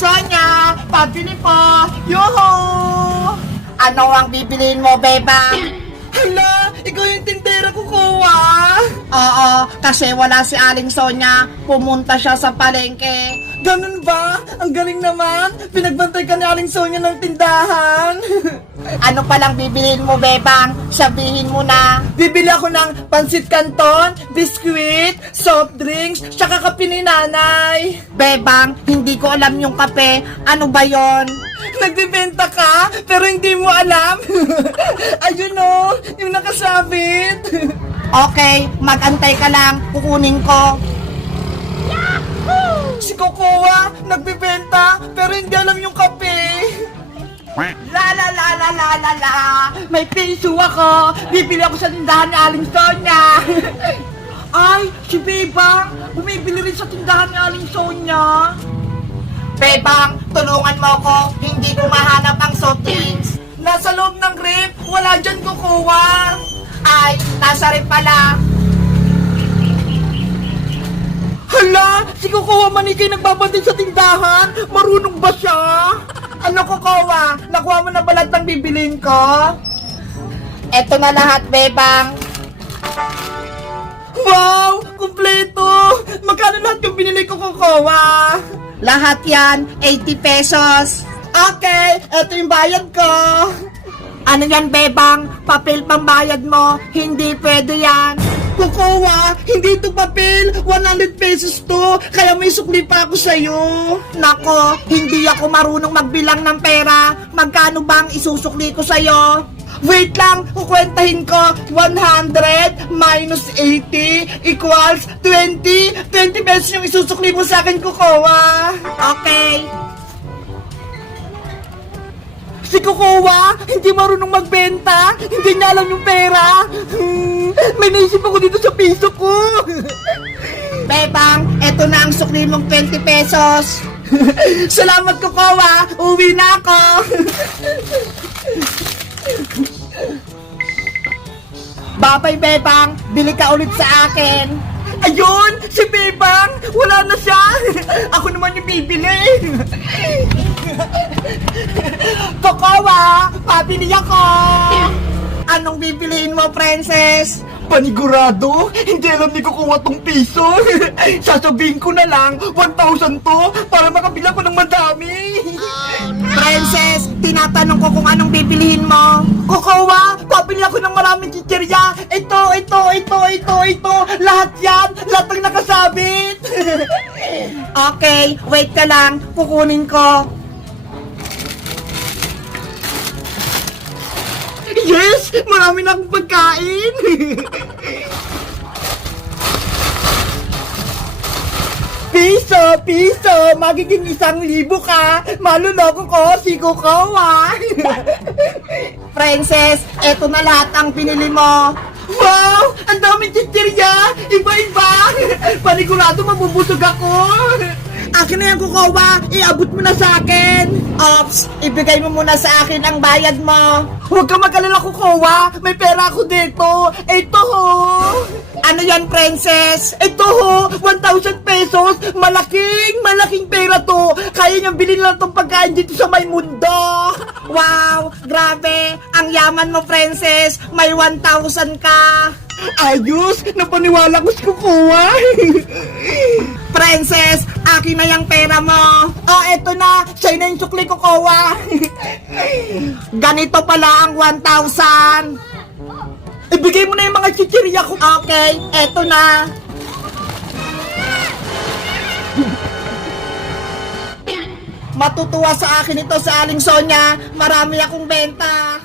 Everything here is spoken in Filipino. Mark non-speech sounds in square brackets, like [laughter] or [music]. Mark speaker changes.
Speaker 1: Sonya, pabili po. Yoho! Ano ang bibiliin mo, Bebang? Hala, ikaw yung tindera ko, Kuwa. Oo, kasi wala si Aling Sonya. Pumunta siya sa palengke. Ganun ba? Ang galing naman. Pinagbantay ka ni Aling Sonya ng tindahan. [laughs] ano palang bibiliin mo, Bebang? Sabihin mo na. Bibili ako ng pansit canton, biskuit, soft drinks, tsaka kape ni nanay. Bebang, hindi ko alam yung kape. Ano ba yon? Nagbibenta ka, pero hindi mo alam. [laughs] Ayun o, yung nakasabit. [laughs] okay, magantay ka lang. Kukunin ko. Si Kokoa, nagbibenta, pero hindi alam yung kape. La la la la la la la. May piso ako. Bibili ako sa tindahan ni Aling Sonya [laughs] Ay, si Bebang Bumibili rin sa tindahan ni Aling Sonya Bebang, tulungan mo ako. Hindi ko mahanap ang soft drinks. Nasa loob ng rip. Wala dyan kukuha Ay, nasa rip pala Hala! Si Kukuha Manikay nagbabantay sa tindahan! Marunong ba siya? Ano Kukuha? Nakuha mo na ba lahat ng bibilin ko? Eto na lahat, Bebang. Wow! Kumpleto! Magkano lahat yung binili ko, Kukuha? Lahat yan, 80 pesos. Okay, eto yung bayad ko. Ano yan, Bebang? Papel pang bayad mo? Hindi pwede yan. Kukuha, hindi to papel. 100 pesos to. Kaya may sukli pa ako sa'yo. Nako, hindi ako marunong magbilang ng pera. Magkano bang isusukli ko sa'yo? Wait lang, kukwentahin ko. 100 minus 80 equals 20. 20 pesos yung isusukli mo sa akin, Kukuha. Okay. Si Kukuha, hindi marunong magbenta. Hindi niya alam yung pera. Hmm, may naisip ako dito sa piso ko. [laughs] Bebang, eto na ang sukli mong 20 pesos. [laughs] Salamat, Kukuha. Uwi na ako. Babay, Bebang. Bili ka ulit sa akin. Ayun! Si Bebang! Wala na siya! [laughs] Ako naman yung bibili! [laughs] Kokowa! Pabili ako! Anong bibiliin mo, princess? Panigurado? Hindi alam ni kukuha tong piso. [laughs] Sasabihin ko na lang, 1,000 to para makabila ko ng madami. Princess, tinatanong ko kung anong bibilihin mo. Kukuha, pabili ako ng maraming chichirya. Ito, ito, ito, ito. Lahat yan, lahat ng nakasabit. [laughs] okay, wait ka lang. Kukunin ko. Yes! Marami na akong pagkain! [laughs] Piso, piso, magiging isang libo ka. Maluloko ko, si Kukawa. [laughs] Princess, eto na lahat ang pinili mo. Wow! Ang daming chichirya! Iba-iba! Panigurado mabubusog ako! Akin na yan, Kukawa! Iabot mo na sa akin! Ops, ibigay mo muna sa akin ang bayad mo. Huwag ka mag-alala, Kukawa! May pera ako dito! Ito ho! Ano yan, princess? Ito ho! 1,000 pesos! Malaking, malaking pera to! Kaya niyang bilhin lang tong pagkain dito sa may mundo! Wow! Grabe! Ang yaman mo, princess! May 1,000 ka! Ayos! Napaniwala ko si Kukuha! Princess, akin na yung pera mo. Oh, eto na. Sa'yo na yung sukli ko, Kowa. Ganito pala ang 1,000. Ibigay mo na yung mga chichirya ko. Okay, eto na. Matutuwa sa akin ito sa Aling Sonya. Marami akong benta.